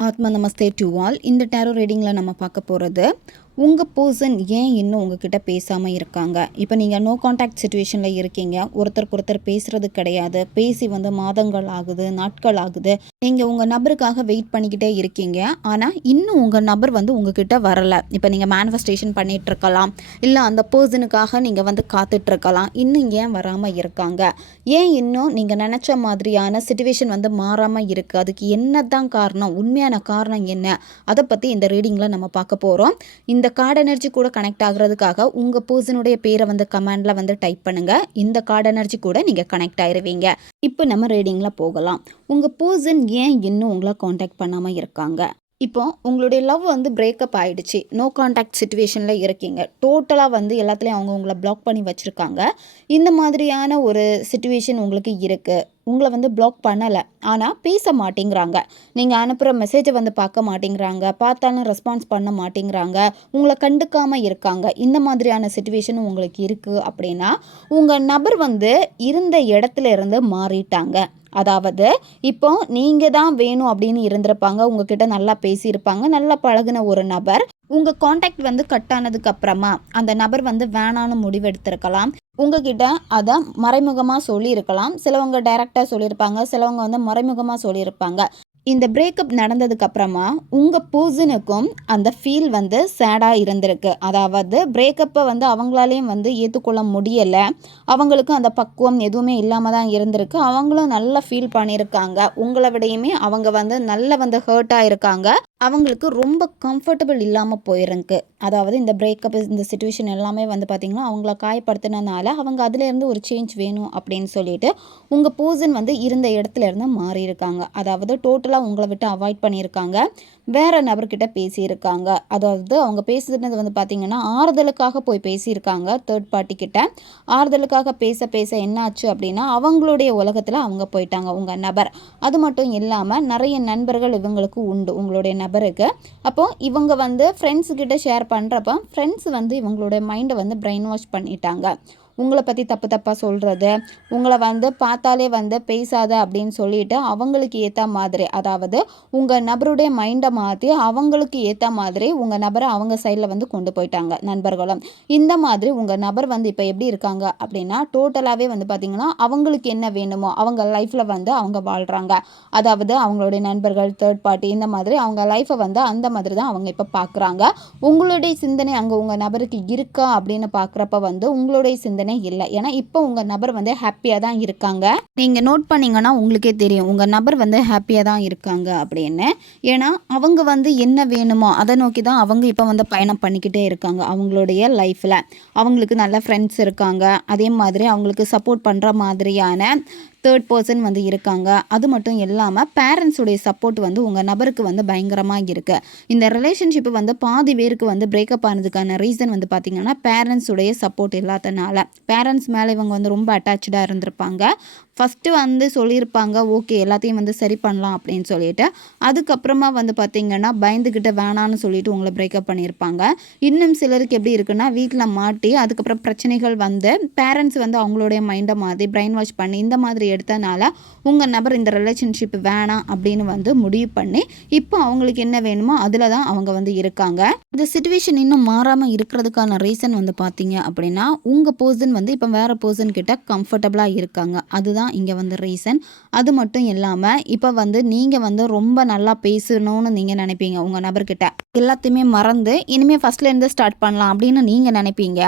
ஆத்மா நமஸ்தே to all இந்த டேரோ ரீடிங்கில் நம்ம பார்க்க போகிறது உங்கள் பர்சன் ஏன் இன்னும் உங்ககிட்ட பேசாமல் இருக்காங்க? இப்போ நீங்கள் நோ காண்டாக்ட் சுச்சுவேஷனில் இருக்கீங்க. ஒருத்தருக்கு ஒருத்தர் பேசுகிறது கிடையாது. பேசி வந்து மாதங்கள் ஆகுது நாட்கள் ஆகுது. நீங்கள் உங்கள் நபருக்காக வெயிட் பண்ணிக்கிட்டே இருக்கீங்க. ஆனால் இன்னும் உங்கள் நபர் வந்து உங்ககிட்ட வரலை. இப்போ நீங்கள் மேனிஃபெஸ்டேஷன் பண்ணிகிட்ருக்கலாம் இல்லை அந்த பர்சனுக்காக நீங்கள் வந்து காத்துட்ருக்கலாம் இன்னும் ஏன் வராமல் இருக்காங்க? ஏன் இன்னும் நீங்கள் நினச்ச மாதிரியான சுச்சுவேஷன் வந்து மாறாமல் இருக்குது அதுக்கு என்ன தான் காரணம்? உண்மையான காரணம் என்ன? அதை பற்றி இந்த ரீடிங்கில் நம்ம பார்க்க போகிறோம் இந்த கார்டு எனர்ஜி கூட கனெக்ட் ஆகிறதுக்காக உங்கள் பர்சனுடைய பேரை வந்து கமெண்டில் வந்து டைப் பண்ணுங்கள் இந்த கார்டு எனர்ஜி கூட நீங்கள் கனெக்ட் ஆயிருவீங்க. இப்போ நம்ம ரீடிங்கில் போகலாம். உங்கள் பர்சன் ஏன் இன்னும் உங்களை காண்டாக்ட் பண்ணாமல் இருக்காங்க? இப்போ உங்களுடைய லவ் வந்து பிரேக்கப் ஆகிடுச்சு நோ காண்டாக்ட் சுச்சுவேஷனில் இருக்கீங்க. டோட்டலாக வந்து எல்லாத்துலேயும் அவங்க உங்களை பிளாக் பண்ணி வச்சுருக்காங்க. இந்த மாதிரியான ஒரு சுச்சுவேஷன் உங்களுக்கு இருக்குது உங்களை வந்து பிளாக் பண்ணலை. ஆனால் பேச மாட்டேங்கிறாங்க. நீங்கள் அனுப்புகிற மெசேஜை வந்து பார்க்க மாட்டேங்கிறாங்க. பார்த்தாலும் ரெஸ்பான்ஸ் பண்ண மாட்டேங்கிறாங்க. உங்களை கண்டுக்காமல் இருக்காங்க. இந்த மாதிரியான சுச்சுவேஷன் உங்களுக்கு இருக்குது அப்படின்னா உங்கள் நபர் வந்து இருந்த இடத்துல இருந்து மாறிட்டாங்க. அதாவது இப்போ நீங்கள் தான் வேணும் அப்படின்னு இருந்திருப்பாங்க உங்ககிட்ட நல்லா பேசியிருப்பாங்க நல்லா பழகுன ஒரு நபர் உங்கள் காண்டாக்ட் வந்து கட் ஆனதுக்கு அப்புறமா அந்த நபர் வந்து வேணான்னு முடிவெடுத்திருக்கலாம் உங்ககிட்ட அதை மறைமுகமாக சொல்லியிருக்கலாம். சிலவங்க டைரெக்டாக சொல்லியிருப்பாங்க சிலவங்க வந்து மறைமுகமாக சொல்லியிருப்பாங்க. இந்த பிரேக்கப் நடந்ததுக்கு அப்புறமா உங்கள் பர்சனுக்கும் அந்த ஃபீல் வந்து சேடாக இருந்திருக்கு. அதாவது பிரேக்கப்பை வந்து அவங்களாலேயும் வந்து ஏற்றுக்கொள்ள முடியலை. அவங்களுக்கும் அந்த பக்குவம் எதுவுமே இல்லாமல் தான் இருந்திருக்கு. அவங்களும் நல்லா ஃபீல் பண்ணியிருக்காங்க. உங்களை விடையுமே அவங்க வந்து நல்ல வந்து ஹர்ட்டாக இருக்காங்க. அவங்களுக்கு ரொம்ப கம்ஃபர்டபுள் இல்லாமல் போயிருக்கு அதாவது இந்த பிரேக்கப் இந்த சுச்சுவேஷன் எல்லாமே வந்து பார்த்திங்கன்னா அவங்கள காயப்படுத்தினனால அவங்க அதுலேருந்து ஒரு சேஞ்ச் வேணும் அப்படின்னு சொல்லிட்டு உங்கள் பர்சன் வந்து இருந்த இடத்துல இருந்து மாறி இருக்காங்க அதாவது டோட்டலாக உங்களை விட்டு அவாய்ட் பண்ணியிருக்காங்க. வேற நபர்கிட்ட பேசியிருக்காங்க. அதாவது அவங்க பேசுனது வந்து பார்த்திங்கன்னா ஆறுதலுக்காக போய் பேசியிருக்காங்க தேர்ட் பார்ட்டி கிட்ட. ஆறுதலுக்காக பேச பேச என்னாச்சு அப்படின்னா அவங்களுடைய உலகத்தில் அவங்க போயிட்டாங்க உங்கள் நபர். அது மட்டும் இல்லாமல் நிறைய நண்பர்கள் இவங்களுக்கு உண்டு. உங்களுடைய நபருக்கு. அப்போது இவங்க வந்து ஃப்ரெண்ட்ஸுக்கிட்ட ஷேர் பண்ணுறப்ப ஃப்ரெண்ட்ஸ் வந்து இவங்களுடைய மைண்டை வந்து பிரெயின் வாஷ் பண்ணிட்டாங்க. உங்களை பற்றி தப்பு தப்பாக சொல்கிறது உங்களை வந்து பார்த்தாலே வந்து பேசாத அப்படின்னு சொல்லிட்டு அவங்களுக்கு ஏற்ற மாதிரி அதாவது உங்கள் நபருடைய மைண்டை மாற்றி அவங்களுக்கு ஏற்ற மாதிரி உங்கள் நபரை அவங்க சைடில் வந்து கொண்டு போயிட்டாங்க நண்பர்களும். இந்த மாதிரி உங்கள் நபர் வந்து இப்போ எப்படி இருக்காங்க அப்படின்னா டோட்டலாகவே வந்து பார்த்திங்கன்னா அவங்களுக்கு என்ன வேணுமோ அவங்க லைஃப்பில் வந்து அவங்க வாழ்கிறாங்க அதாவது அவங்களுடைய நண்பர்கள் தேர்ட் பார்ட்டி இந்த மாதிரி அவங்க லைஃப்பை வந்து அந்த மாதிரி தான் அவங்க இப்போ பார்க்குறாங்க உங்களுடைய சிந்தனை அங்கே உங்கள் நபருக்கு இருக்கா அப்படின்னு பார்க்குறப்ப வந்து உங்களுடைய சிந்தனை பிரச்சனை இல்லை. ஏன்னா இப்போ உங்கள் நபர் வந்து ஹாப்பியாக தான் இருக்காங்க. நீங்கள் நோட் பண்ணிங்கன்னா உங்களுக்கே தெரியும். உங்கள் நபர் வந்து ஹாப்பியாக தான் இருக்காங்க அப்படின்னு. ஏன்னா அவங்க வந்து என்ன வேணுமோ அதை நோக்கி தான் அவங்க இப்போ வந்து பயணம் பண்ணிக்கிட்டே இருக்காங்க அவங்களுடைய லைஃப்பில் அவங்களுக்கு நல்ல ஃப்ரெண்ட்ஸ் இருக்காங்க. அதே மாதிரி அவங்களுக்கு சப்போர்ட் பண்ணுற மாதிரியான தேர்ட் பர்சன் வந்து இருக்காங்க. அது மட்டும் இல்லாமல் பேரண்ட்ஸுடைய சப்போர்ட் வந்து உங்கள் நபருக்கு வந்து பயங்கரமாக இருக்குது இந்த ரிலேஷன்ஷிப் வந்து பாதி பேருக்கு வந்து பிரேக்கப் ஆனதுக்கான ரீசன் வந்து பார்த்திங்கன்னா பேரண்ட்ஸுடைய சப்போர்ட் இல்லாதனால. பேரண்ட்ஸ் மேலே இவங்க வந்து ரொம்ப அட்டாச்சாக இருந்திருப்பாங்க. ஃபஸ்ட்டு வந்து சொல்லியிருப்பாங்க ஓகே எல்லாத்தையும் வந்து சரி பண்ணலாம் அப்படின்னு சொல்லிட்டு. அதுக்கப்புறமா வந்து பார்த்திங்கன்னா பயந்துக்கிட்ட வேணான்னு சொல்லிட்டு உங்களை பிரேக்கப் பண்ணியிருப்பாங்க. இன்னும் சிலருக்கு எப்படி இருக்குன்னா வீட்டில் மாட்டி அதுக்கப்புறம் பிரச்சனைகள் வந்து பேரண்ட்ஸ் வந்து அவங்களுடைய மைண்டை மாதிரி பிரெயின் வாஷ் பண்ணி இந்த மாதிரி எடுத்தனால உங்கள் நபர் இந்த ரிலேஷன்ஷிப் வேணாம் அப்படின்னு வந்து முடிவு பண்ணி இப்போ அவங்களுக்கு என்ன வேணுமோ அதில் தான் அவங்க வந்து இருக்காங்க. இந்த சுச்சுவேஷன் இன்னும் மாறாமல் இருக்கிறதுக்கான ரீசன் வந்து பார்த்தீங்க அப்படின்னா உங்கள் பர்சன் வந்து இப்போ வேறு பர்சன் கிட்ட கம்ஃபர்டபுளாக இருக்காங்க. அதுதான் தான் இங்கே வந்து ரீசன் அது மட்டும் இல்லாமல் இப்போ வந்து நீங்கள் வந்து ரொம்ப நல்லா பேசணும்னு நீங்கள் நினைப்பீங்க உங்கள் நபர்கிட்ட. எல்லாத்தையுமே மறந்து இனிமேல் ஃபஸ்ட்லேருந்து ஸ்டார்ட் பண்ணலாம் அப்படின்னு நீங்கள் நினைப்பீங்க.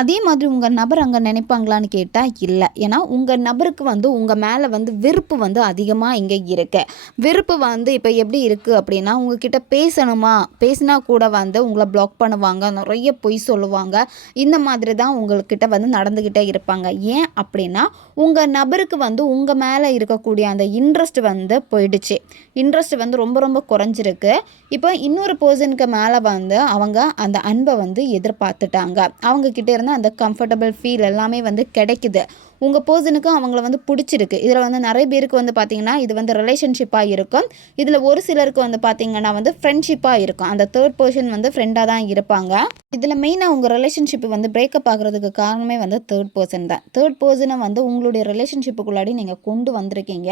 அதே மாதிரி உங்கள் நபர் அங்கே நினைப்பாங்களான்னு கேட்டால் இல்லை. ஏன்னா உங்கள் நபருக்கு வந்து உங்கள் மேலே வந்து வெறுப்பு வந்து அதிகமாக இங்கே இருக்கு. வெறுப்பு வந்து இப்போ எப்படி இருக்குது அப்படின்னா உங்ககிட்ட பேசணுமா? பேசினா கூட வந்து உங்களை பிளாக் பண்ணுவாங்க நிறைய பொய் சொல்லுவாங்க. இந்த மாதிரி தான் உங்கள்கிட்ட வந்து நடந்துக்கிட்டே இருப்பாங்க. ஏன் அப்படின்னா உங்கள் நபருக்கு வந்து உங்கள் மேலே இருக்கக்கூடிய அந்த இன்ட்ரெஸ்ட் வந்து போயிடுச்சு. இன்ட்ரெஸ்ட் வந்து ரொம்ப ரொம்ப குறைஞ்சிருக்கு. இப்போ இன்னொரு பர்சனுக்கு மேலே வந்து அவங்க அந்த அன்பை வந்து எதிர்பார்த்துட்டாங்க. அவங்கக்கிட்ட இருந்து அந்த கம்ஃபர்டபுள் ஃபீல் எல்லாமே வந்து கிடைக்குது. உங்கள் பர்சனுக்கும் அவங்கள வந்து பிடிச்சிருக்கு. இதில் வந்து நிறைய பேருக்கு வந்து பார்த்தீங்கன்னா இது வந்து ரிலேஷன்ஷிப்பாக இருக்கும். இதில் ஒரு சிலருக்கு வந்து பார்த்தீங்கன்னா வந்து ஃப்ரெண்ட்ஷிப்பாக இருக்கும். அந்த தேர்ட் பர்சன் வந்து ஃப்ரெண்டாக தான் இருப்பாங்க. இதில் மெயினாக உங்கள் ரிலேஷன்ஷிப் வந்து பிரேக்கப் ஆகிறதுக்கு காரணமே வந்து தேர்ட் பர்சன் தான். தேர்ட் பர்சனை வந்து உங்களுடைய ரிலேஷன்ஷிப்புக்குள்ளாடி நீங்கள் கொண்டு வந்திருக்கீங்க.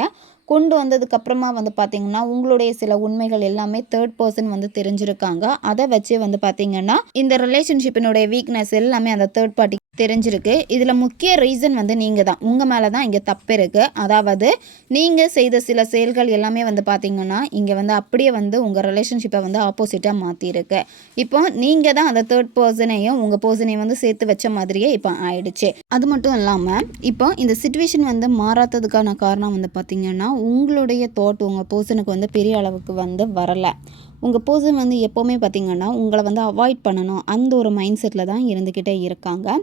கொண்டு வந்ததுக்கப்புறமா வந்து பார்த்தீங்கன்னா உங்களுடைய சில உண்மைகள் எல்லாமே தேர்ட் பர்சன் வந்து தெரிஞ்சிருக்காங்க. அதை வச்சு வந்து பார்த்தீங்கன்னா இந்த ரிலேஷன்ஷிப்பினுடைய வீக்னஸ் எல்லாமே அந்த தேர்ட் பார்ட்டி தெரிஞ்சிருக்கு. இதில் முக்கிய ரீசன் வந்து நீங்கள் தான் உங்கள் மேலே தான் இங்கே தப்பு இருக்குது அதாவது நீங்கள் செய்த சில செயல்கள் எல்லாமே வந்து பார்த்திங்கன்னா இங்கே வந்து அப்படியே வந்து உங்கள் ரிலேஷன்ஷிப்பை வந்து ஆப்போசிட்டாக மாற்றிருக்கு இப்போ நீங்கள் தான் அந்த தேர்ட் பர்சனையும் உங்கள் பர்சனையும் வந்து சேர்த்து வச்ச மாதிரியே இப்போ ஆயிடுச்சு. அது மட்டும் இல்லாமல் இப்போ இந்த சுச்சுவேஷன் வந்து மாறாததுக்கான காரணம் வந்து பார்த்திங்கன்னா உங்களுடைய தாட் உங்கள் பர்சனுக்கு வந்து பெரிய அளவுக்கு வந்து வரலை. உங்கள் பர்சன் வந்து எப்போவுமே பார்த்திங்கன்னா உங்களை வந்து அவாய்ட் பண்ணணும். அந்த ஒரு மைண்ட் செட்டில் தான் இருந்துக்கிட்டே இருக்காங்க.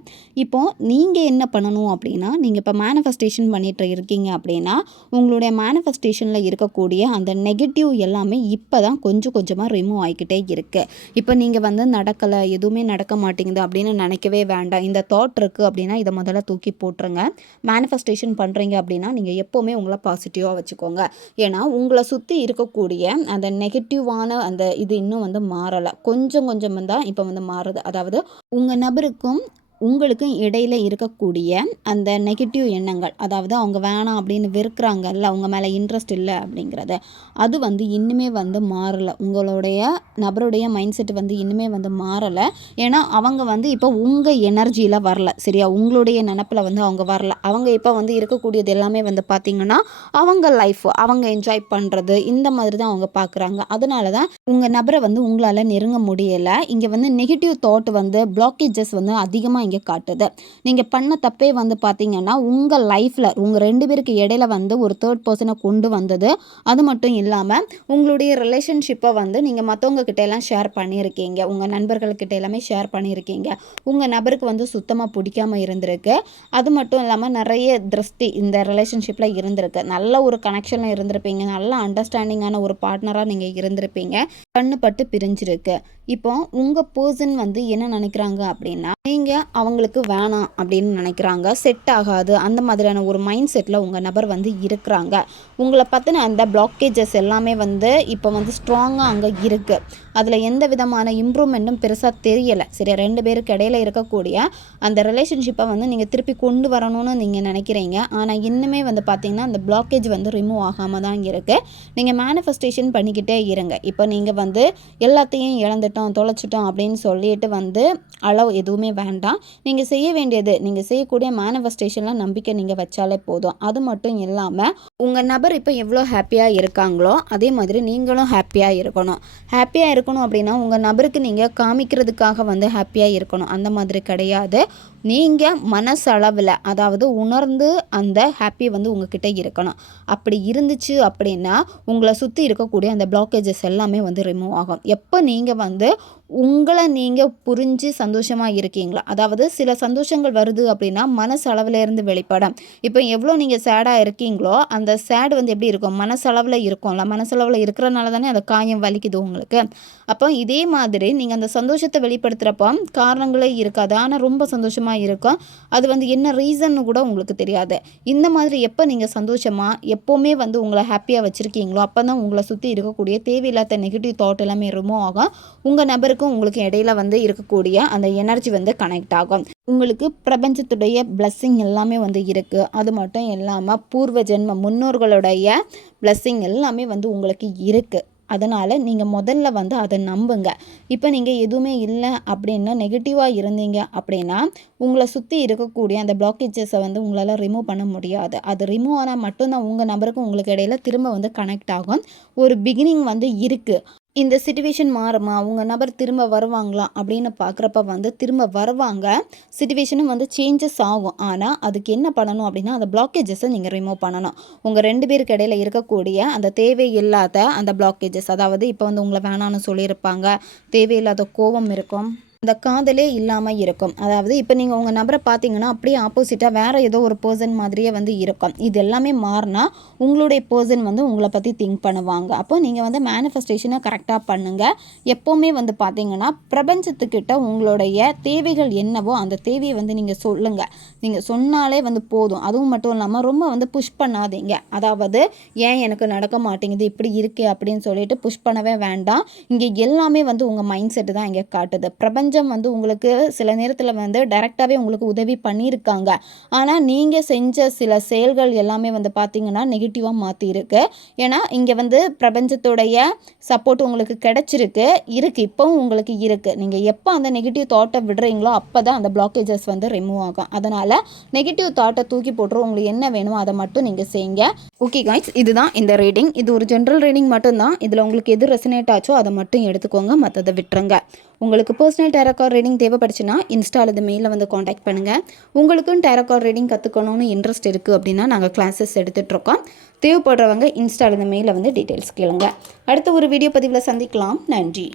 இப்போது நீங்கள் என்ன பண்ணணும் அப்படின்னா நீங்கள் இப்போ மேனிஃபெஸ்டேஷன் பண்ணிகிட்டு இருக்கீங்க அப்படின்னா உங்களுடைய மேனிஃபெஸ்டேஷனில் இருக்கக்கூடிய அந்த நெகட்டிவ் எல்லாமே இப்போ தான் கொஞ்சம் கொஞ்சமாக ரிமூவ் ஆகிக்கிட்டே இருக்குது இப்போ நீங்கள் வந்து நடக்கலை எதுவுமே நடக்க மாட்டேங்குது அப்படின்னு நினைக்கவே வேண்டாம். இந்த தாட் இருக்குது அப்படின்னா இதை முதல்ல தூக்கி போட்டுருங்க. மேனிஃபெஸ்டேஷன் பண்ணுறீங்க அப்படின்னா நீங்கள் எப்போவுமே உங்களை பாசிட்டிவாக வச்சுக்கோங்க. ஏன்னா உங்களை சுற்றி இருக்கக்கூடிய அந்த நெகட்டிவான அந்த இது இன்னும் வந்து மாறலை. கொஞ்சம் கொஞ்சம் தான் இப்போ வந்து மாறுது. அதாவது உங்கள் நபருக்கும் உங்களுக்கும் இடையில இருக்கக்கூடிய அந்த நெகட்டிவ் எண்ணங்கள் அதாவது அவங்க வேணாம் அப்படின்னு வெறுக்கிறாங்கல்ல அவங்க மேலே இன்ட்ரெஸ்ட் இல்லை அப்படிங்கிறது அது வந்து இன்னுமே வந்து மாறலை. உங்களுடைய நபருடைய மைண்ட் செட் வந்து இன்னுமே வந்து மாறலை. ஏன்னா அவங்க வந்து இப்போ உங்கள் எனர்ஜியில் வரல சரியா? உங்களுடைய நினப்பில் வந்து அவங்க வரல. அவங்க இப்போ வந்து இருக்கக்கூடியது எல்லாமே வந்து பார்த்திங்கன்னா அவங்க லைஃப் அவங்க என்ஜாய் பண்ணுறது இந்த மாதிரி தான் அவங்க பார்க்குறாங்க அதனால தான் உங்கள் நபரை வந்து உங்களால் நெருங்க முடியலை. இங்கே வந்து நெகட்டிவ் தாட் வந்து பிளாக்கேஜஸ் வந்து அதிகமாக இங்கே காட்டுது. நீங்கள் பண்ண தப்பே வந்து பார்த்தீங்கன்னா உங்கள் லைஃப்பில் உங்கள் ரெண்டு பேருக்கு இடையில வந்து ஒரு தேர்ட் பர்சனை கொண்டு வந்தது. அது மட்டும் இல்லாமல் உங்களுடைய ரிலேஷன்ஷிப்பை வந்து நீங்கள் மற்றவங்க கிட்ட எல்லாம் ஷேர் பண்ணியிருக்கீங்க. உங்கள் நண்பர்கள்கிட்ட எல்லாமே ஷேர் பண்ணியிருக்கீங்க. உங்கள் நபருக்கு வந்து சுத்தமாக பிடிக்காமல் இருந்திருக்கு. அது மட்டும் இல்லாமல் நிறைய திருஷ்டி இந்த ரிலேஷன்ஷிப்பில் இருந்திருக்கு. நல்ல ஒரு கனெக்ஷனில் இருந்திருப்பீங்க. நல்ல அண்டர்ஸ்டாண்டிங்கான ஒரு பார்ட்னராக நீங்கள் இருந்திருப்பீங்க. கண்ணுப்பட்டு பிரிஞ்சிருக்கு. இப்போ உங்கள் பர்சன் வந்து என்ன நினைக்கிறாங்க அப்படின்னா நீங்கள் அவங்களுக்கு வேணாம் அப்படின்னு நினைக்கிறாங்க. செட் ஆகாது. அந்த மாதிரியான ஒரு மைண்ட் செட்டில் உங்கள் நபர் வந்து இருக்கிறாங்க. உங்களை பற்றின அந்த பிளாக்கேஜஸ் எல்லாமே வந்து இப்போ வந்து ஸ்ட்ராங்காக அங்கே இருக்குது அதில் எந்த விதமான இம்ப்ரூவ்மெண்ட்டும் பெருசாக தெரியலை. சரி ரெண்டு பேருக்கு இடையில இருக்கக்கூடிய அந்த ரிலேஷன்ஷிப்பை வந்து நீங்கள் திருப்பி கொண்டு வரணும்னு நீங்கள் நினைக்கிறீங்க. ஆனால் இன்னுமே வந்து பார்த்திங்கன்னா அந்த பிளாக்கேஜ் வந்து ரிமூவ் ஆகாமல் தான் இருக்குது நீங்கள் மேனிஃபெஸ்டேஷன் பண்ணிக்கிட்டே இருங்க. இப்போ நீங்கள் வந்து எல்லாத்தையும் இழந்துட்டோம் தொலைச்சிட்டோம் அப்படின்னு சொல்லிட்டு வந்து அளவு எதுவுமே வேண்டாம். நீங்கள் செய்ய வேண்டியது நீங்கள் செய்யக்கூடிய மேனிஃபெஸ்டேஷனில் நம்பிக்கை நீங்கள் வச்சாலே போதும். அது மட்டும் இல்லாமல் உங்கள் நபர் இப்போ எவ்வளோ ஹாப்பியாக இருக்காங்களோ அதே மாதிரி நீங்களும் ஹாப்பியாக இருக்கணும். ஹாப்பியாக இருக்கணும் அப்படின்னா உங்கள் நபருக்கு நீங்கள் காமிக்கிறதுக்காக வந்து ஹாப்பியாக இருக்கணும். அந்த மாதிரி கிடையாது. நீங்கள் மனசளவில் அதாவது உணர்ந்து அந்த ஹாப்பி வந்து உங்ககிட்ட இருக்கணும். அப்படி இருந்துச்சு அப்படின்னா உங்களை சுற்றி இருக்கக்கூடிய அந்த பிளாக்கேஜஸ் எல்லாமே வந்து ரிமூவ் ஆகும். எப்போ நீங்கள் வந்து உங்களை நீங்கள் புரிஞ்சு சந்தோஷமாக இருக்கீங்களா? அதாவது சில சந்தோஷங்கள் வருது அப்படின்னா மனசளவில் இருந்து வெளிப்படும். இப்போ எவ்வளோ நீங்கள் சேடாக இருக்கீங்களோ அந்த சேடு வந்து எப்படி இருக்கும்? மனசளவில் இருக்கும்ல. மனசளவில் இருக்கிறனால தானே அந்த காயம் வலிக்குது உங்களுக்கு. அப்போ இதே மாதிரி நீங்கள் அந்த சந்தோஷத்தை வெளிப்படுத்துகிறப்போ காரணங்களே இருக்காது. ஆனால் ரொம்ப சந்தோஷமாக இருக்கும். அது வந்து என்ன ரீசன்னு கூட உங்களுக்கு தெரியாது. இந்த மாதிரி எப்போ நீங்கள் சந்தோஷமாக எப்போவுமே வந்து உங்களை ஹாப்பியாக வச்சுருக்கீங்களோ அப்போ தான் உங்களை சுற்றி இருக்கக்கூடிய தேவையில்லாத நெகட்டிவ் தாட் எல்லாமே ரிமூவ் ஆகும். உங்கள் நபருக்கும் உங்களுக்கு இடையில வந்து இருக்கக்கூடிய அந்த எனர்ஜி வந்து கனெக்ட் ஆகும். உங்களுக்கு பிரபஞ்சத்துடைய பிளஸ்ஸிங் எல்லாமே வந்து இருக்குது அது மட்டும் இல்லாமல் பூர்வ ஜென்ம முன்னோர்களுடைய பிளஸ்ஸிங் எல்லாமே வந்து உங்களுக்கு இருக்குது அதனால் நீங்கள் முதல்ல வந்து அதை நம்புங்க. இப்போ நீங்கள் எதுவுமே இல்லை அப்படின்னா நெகட்டிவாக இருந்தீங்க அப்படின்னா உங்களை சுற்றி இருக்கக்கூடிய அந்த பிளாக்கேஜஸை வந்து உங்களால் ரிமூவ் பண்ண முடியாது. அது ரிமூவ் ஆனால் மட்டும்தான் உங்கள் நபருக்கும் உங்களுக்கு இடையில திரும்ப வந்து கனெக்ட் ஆகும். ஒரு பிகினிங் வந்து இருக்குது இந்த சுச்சுவேஷன் மாறுமா? அவங்க நபர் திரும்ப வருவாங்களா? அப்படின்னு பார்க்குறப்ப வந்து திரும்ப வருவாங்க. சுச்சுவேஷனும் வந்து சேஞ்சஸ் ஆகும். ஆனால் அதுக்கு என்ன பண்ணணும் அப்படின்னா அந்த பிளாக்கேஜஸை நீங்கள் ரிமூவ் பண்ணணும். உங்கள் ரெண்டு பேருக்கு இடையில இருக்கக்கூடிய அந்த தேவையில்லாத அந்த பிளாக்கேஜஸ் அதாவது இப்போ வந்து உங்களை வேணான்னு சொல்லியிருப்பாங்க. தேவையில்லாத கோபம் இருக்கும். அந்த காதலே இல்லாமல் இருக்கும். அதாவது இப்போ நீங்கள் உங்கள் நபரை பார்த்தீங்கன்னா அப்படியே ஆப்போசிட்டாக வேறு ஏதோ ஒரு பர்சன் மாதிரியே வந்து இருக்கும். இது எல்லாமே மாறினா உங்களுடைய பர்சன் வந்து உங்களை பற்றி திங்க் பண்ணுவாங்க. அப்போ நீங்கள் வந்து மேனிஃபெஸ்டேஷனை கரெக்டாக பண்ணுங்கள் எப்போவுமே வந்து பார்த்தீங்கன்னா பிரபஞ்சத்துக்கிட்ட உங்களுடைய தேவைகள் என்னவோ அந்த தேவையை வந்து நீங்கள் சொல்லுங்கள் நீங்கள் சொன்னாலே வந்து போதும். அதுவும் மட்டும் இல்லாமல் ரொம்ப வந்து புஷ் பண்ணாதீங்க. அதாவது ஏன் எனக்கு நடக்க மாட்டேங்குது? இப்படி இருக்கே அப்படின்னு சொல்லிட்டு புஷ் பண்ணவே வேண்டாம். இங்கே எல்லாமே வந்து உங்கள் மைண்ட் செட்டு தான் இங்கே காட்டுது. பிரபஞ்ச பிரபஞ்சம் வந்து உங்களுக்கு சில நேரத்தில் வந்து டைரெக்டாகவே உங்களுக்கு உதவி பண்ணியிருக்காங்க. ஆனால் நீங்கள் செஞ்ச சில செயல்கள் எல்லாமே வந்து பார்த்தீங்கன்னா நெகட்டிவாக மாற்றிருக்கு ஏன்னா இங்கே வந்து பிரபஞ்சத்துடைய சப்போர்ட் உங்களுக்கு கிடச்சிருக்கு. இருக்குது இப்போவும் உங்களுக்கு இருக்குது நீங்கள் எப்போ அந்த நெகட்டிவ் தாட்டை விடுறீங்களோ அப்போ தான் அந்த பிளாக்கேஜஸ் வந்து ரிமூவ் ஆகும். அதனால் நெகட்டிவ் தாட்டை தூக்கி போட்டுரும். உங்களுக்கு என்ன வேணுமோ அதை மட்டும் நீங்கள் செய்யுங்க. ஓகே காய்ஸ் இதுதான் இந்த ரீடிங் இது ஒரு ஜென்ரல் ரீடிங் மட்டும்தான். இதில் உங்களுக்கு எது ரெசனேட் ஆச்சோ அதை மட்டும் எடுத்துக்கோங்க. மற்றதை விட்டுருங்க. உங்களுக்கு பர்சனல் டேரக்கார் ரீடிங் தேவைப்படுச்சுன்னா இன்ஸ்டா அல்லது மெயிலில் வந்து காண்டாக்ட் பண்ணுங்கள் உங்களுக்கும் டேரக்கார் ரீடிங் கற்றுக்கணும்னு இன்ட்ரெஸ்ட் இருக்குது அப்படின்னா நாங்கள் கிளாஸஸ் எடுத்துகிட்ருக்கோம் தேவைப்படுறவங்க இன்ஸ்டா அல்லது மெயிலில் வந்து டீட்டெயில்ஸ் கேளுங்க. அடுத்த ஒரு வீடியோ பதிவில் சந்திக்கலாம். நன்றி.